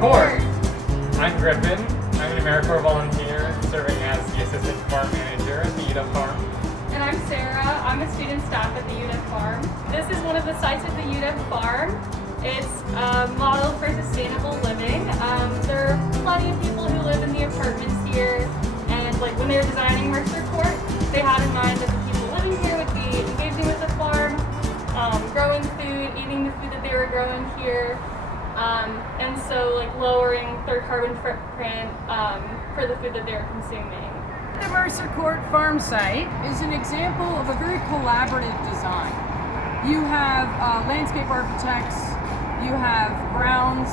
Court! I'm Griffin. I'm an AmeriCorps volunteer serving as the Assistant Farm Manager at the UW Farm. And I'm Sarah. I'm a student staff at the UW Farm. This is one of the sites at the UW Farm. It's a model for sustainable living. There are plenty of people who live in the apartments here, and when they were designing Mercer Court, they had in mind that the people living here would be engaging with the farm, growing food, eating the food that they were growing here, and so lowering their carbon footprint for the food that they were consuming. The Mercer Court farm site is an example of a very collaborative design. You have landscape architects, you have grounds,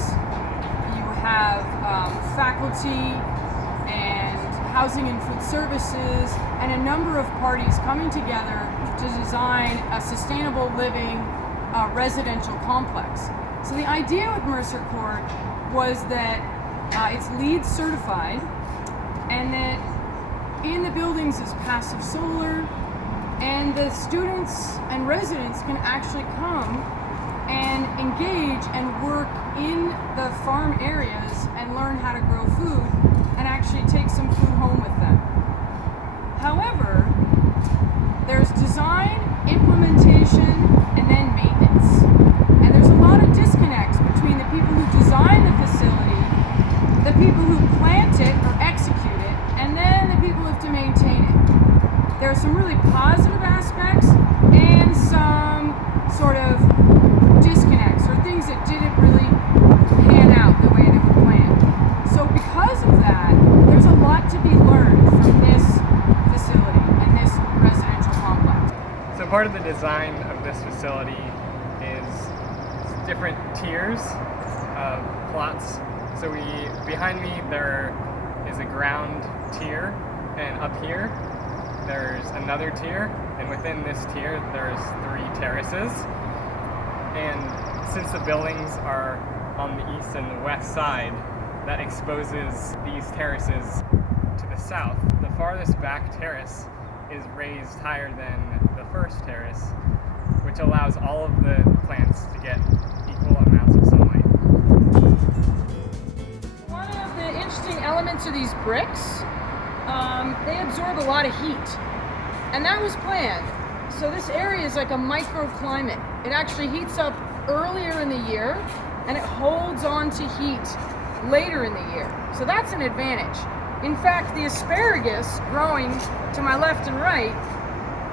you have faculty and housing and food services, and a number of parties coming together to design a sustainable living residential complex. So the idea with Mercer Court was that it's LEED certified, and that in the buildings is passive solar, and the students and residents can actually come and engage and work in the farm areas and learn how to grow food and actually take some food home with them. However, there's design, implementation, and then maintenance. And there's a lot of disconnects between the people who design the facility, the people who plant it or execute it, and then the people who have to maintain it. There are some really positive aspects and some sort of disconnects or things that didn't really pan out the way they were planned. So because of that, there's a lot to be learned from this facility and this residential complex. So part of the design of this facility is different tiers of plots. So behind me there is a ground tier, and up here there's another tier, and within this tier there's 3 terraces. And since the buildings are on the east and the west side, that exposes these terraces to the south. The farthest back terrace is raised higher than the first terrace, which allows all of the plants to get equal amounts of sunlight. One of the interesting elements of these bricks, they absorb a lot of heat, and that was planned. So this area is like a microclimate. It actually heats up earlier in the year, and it holds on to heat later in the year. So that's an advantage. In fact, the asparagus growing to my left and right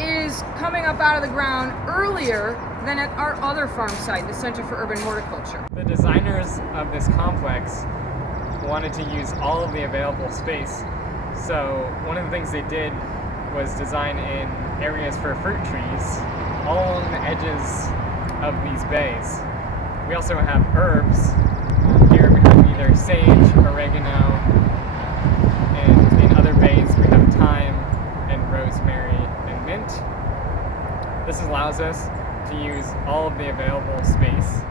is coming up out of the ground earlier than at our other farm site, the Center for Urban Horticulture. The designers of this complex wanted to use all of the available space. So one of the things they did was design in areas for fruit trees all along the edges of these bays. We also have herbs. Here behind me there's sage, oregano, and in other bays we have thyme and rosemary and mint. This allows us to use all of the available space.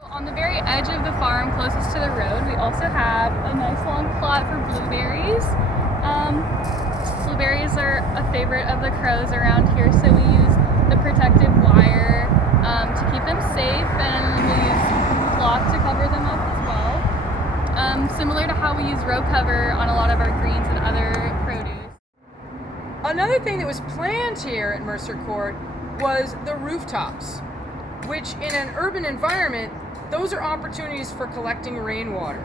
On the very edge of the farm closest to the road, we also have a nice long plot for blueberries. Blueberries are a favorite of the crows around here, so we use the protective wire to keep them safe, and we use cloth to cover them up as well. Similar to how we use row cover on a lot of our greens and other produce. Another thing that was planned here at Mercer Court was the rooftops, which in an urban environment, those are opportunities for collecting rainwater.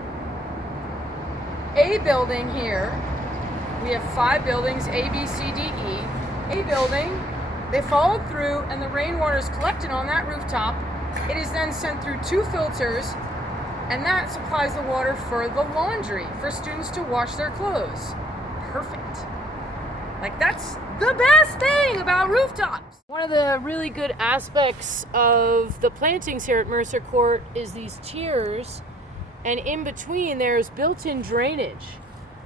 A building here, we have 5 buildings, A, B, C, D, E. A building, they followed through, and the rainwater is collected on that rooftop. It is then sent through 2 filters, and that supplies the water for the laundry, for students to wash their clothes. Perfect. That's the best thing about rooftops. One of the really good aspects of the plantings here at Mercer Court is these tiers, and in between there's built-in drainage.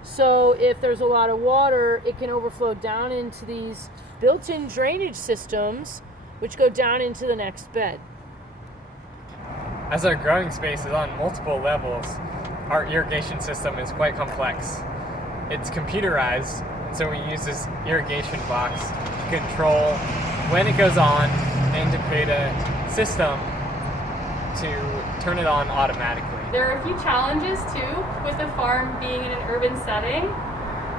So if there's a lot of water, it can overflow down into these built-in drainage systems, which go down into the next bed. As our growing space is on multiple levels, our irrigation system is quite complex. It's computerized, and so we use this irrigation box to control when it goes on and to create a system to turn it on automatically. There are a few challenges too with the farm being in an urban setting.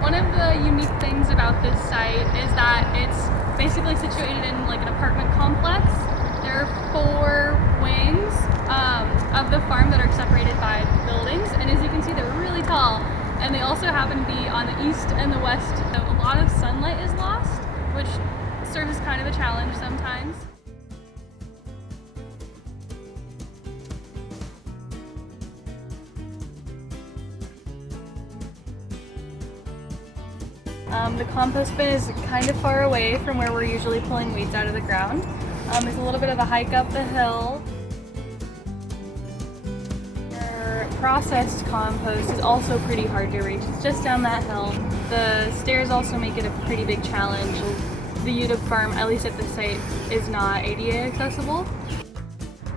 One of the unique things about this site is that it's basically situated in like an apartment complex. There are 4 wings of the farm that are separated by buildings, and as you can see, they're really tall, and they also happen to be on the east and the west. So a lot of sunlight is lost, which serves as kind of a challenge sometimes. The compost bin is kind of far away from where we're usually pulling weeds out of the ground. It's a little bit of a hike up the hill. Our processed compost is also pretty hard to reach. It's just down that hill. The stairs also make it a pretty big challenge. The UW farm, at least at this site, is not ADA accessible.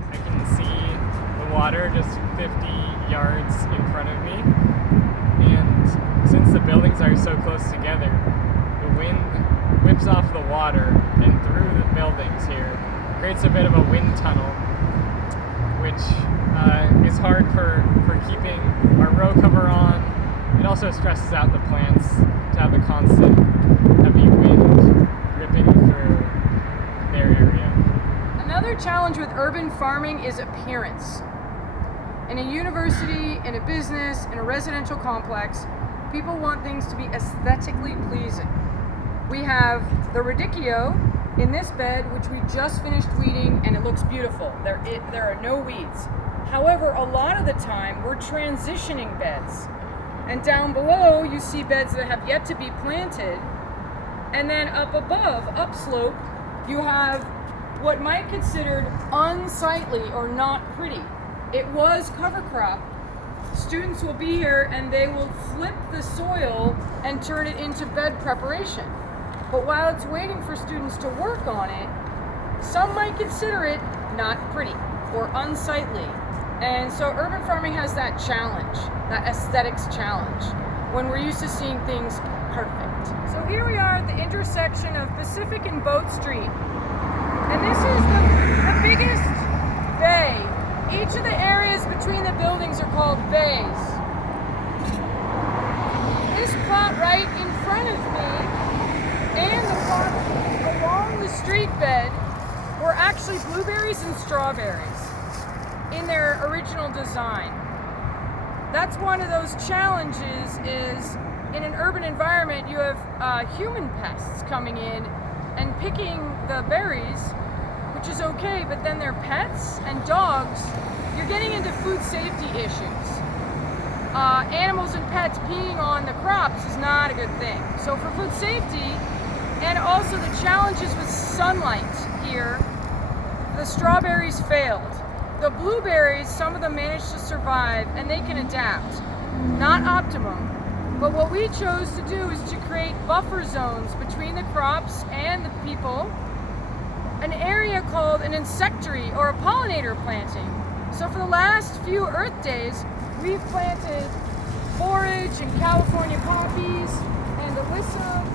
I can see the water just 50 yards in front of me. And since the buildings are so close together, the wind whips off the water and through the buildings here, creates a bit of a wind tunnel, which is hard for keeping our row cover on. It also stresses out the plants to have the constant heavy wind ripping through their area. Another challenge with urban farming is appearance. In a university, in a business, in a residential complex, people want things to be aesthetically pleasing. We have the radicchio in this bed, which we just finished weeding, and it looks beautiful. There are no weeds. However, a lot of the time, we're transitioning beds. And down below, you see beds that have yet to be planted. And then up above, upslope, you have what might be considered unsightly or not pretty. It was cover crop. Students will be here and they will flip the soil and turn it into bed preparation. But while it's waiting for students to work on it, some might consider it not pretty or unsightly. And so urban farming has that challenge, that aesthetics challenge, when we're used to seeing things perfect. So here we are at the intersection of Pacific and Boat Street. And this is the biggest bay. Each of the areas between the buildings are called bays. This plot right in front of me and the plot along the street bed were actually blueberries and strawberries in their original design. That's one of those challenges is in an urban environment you have human pests coming in and picking the berries, which is okay, but then their pets and dogs, you're getting into food safety issues. Animals and pets peeing on the crops is not a good thing. So for food safety, and also the challenges with sunlight here, the strawberries failed. The blueberries, some of them managed to survive and they can adapt. Not optimum, but what we chose to do is to create buffer zones between the crops and the people, an area called an insectary or a pollinator planting. So for the last few Earth Days, we've planted forage and California poppies and alyssum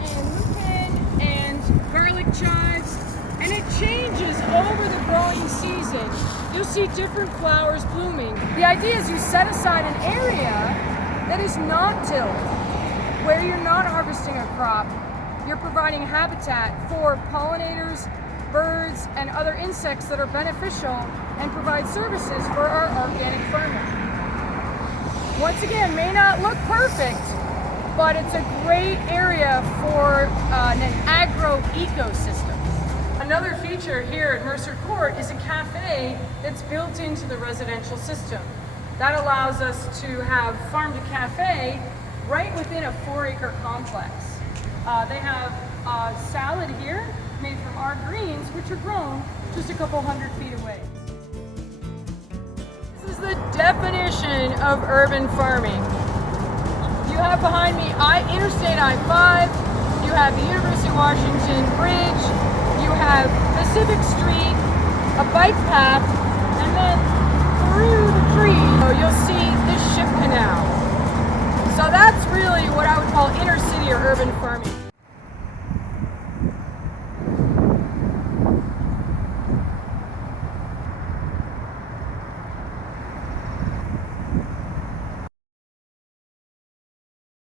and lupin and garlic chives, and it changes over the growing season. You'll see different flowers blooming. The idea is you set aside an area that is not tilled, where you're not harvesting a crop. You're providing habitat for pollinators, birds, and other insects that are beneficial and provide services for our organic farming. Once again, may not look perfect, but it's a great area for an agro-ecosystem. Another feature here at Mercer Court is a cafe that's built into the residential system. That allows us to have farm to cafe right within a 4-acre complex. They have salad here made from our greens, which are grown just a couple hundred feet away. This is the definition of urban farming. You have behind me Interstate I-5, you have the University of Washington Bridge, you have Pacific Street, a bike path, and then through the trees you'll see this ship canal. So that's really what I would call inner city or urban farming.